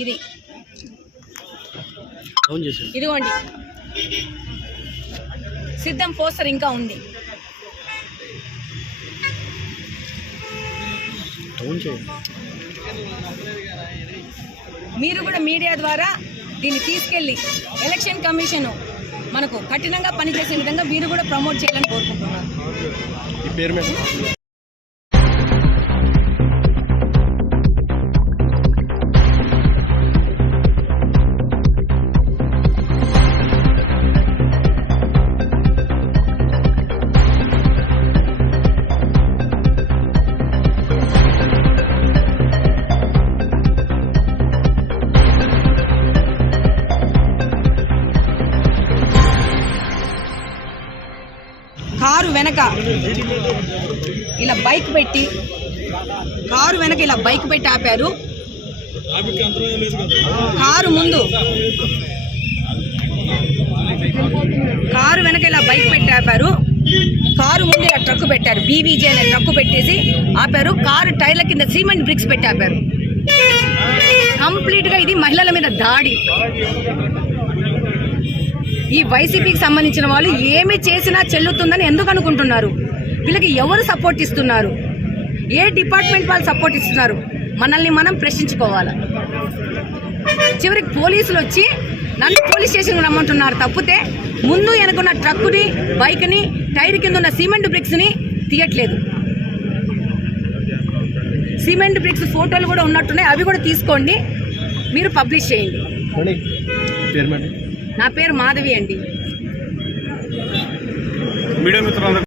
ఇది ఇదిగోండి, సిద్ధం పోస్టర్ ఇంకా ఉంది. మీరు కూడా మీడియా ద్వారా దీన్ని తీసుకెళ్లి ఎలక్షన్ కమిషన్ మనకు కఠినంగా పనిచేసే విధంగా మీరు కూడా ప్రమోట్ చేయాలని కోరుకుంటున్నాను. కారు వెనక ఇలా బైక్ పెట్టి ఆపారు. కారు వెనక ఇలా బైక్ పెట్టి ఆపారు. కారు ముందు ఇలా ట్రక్ పెట్టారు. బీబీజే అనే ట్రక్ పెట్టేసి ఆపారు. కారు టైర్ల కింద సిమెంట్ బ్రిక్స్ పెట్టి ఆపారు. కంప్లీట్ గా ఇది మహిళల మీద దాడి. ఈ వైసీపీకి సంబంధించిన వాళ్ళు ఏమి చేసినా చెల్లుతుందని ఎందుకు అనుకుంటున్నారు? వీళ్ళకి ఎవరు సపోర్ట్ ఇస్తున్నారు? ఏ డిపార్ట్మెంట్ వాళ్ళు సపోర్ట్ ఇస్తున్నారు? మనల్ని మనం ప్రశ్నించుకోవాలి. చివరికి పోలీసులు వచ్చి నన్ను పోలీస్ స్టేషన్కి రమ్మంటున్నారు తప్పితే ముందు వెనుకున్న ట్రక్కుని, బైక్ని, టైర్ కింద ఉన్న సిమెంట్ బ్రిక్స్ని తీయట్లేదు. సిమెంట్ బ్రిక్స్ ఫోటోలు కూడా ఉన్నట్టున్నాయి, అవి కూడా తీసుకోండి, మీరు పబ్లిష్ చేయండి. నా పేరు మాధవి అండి.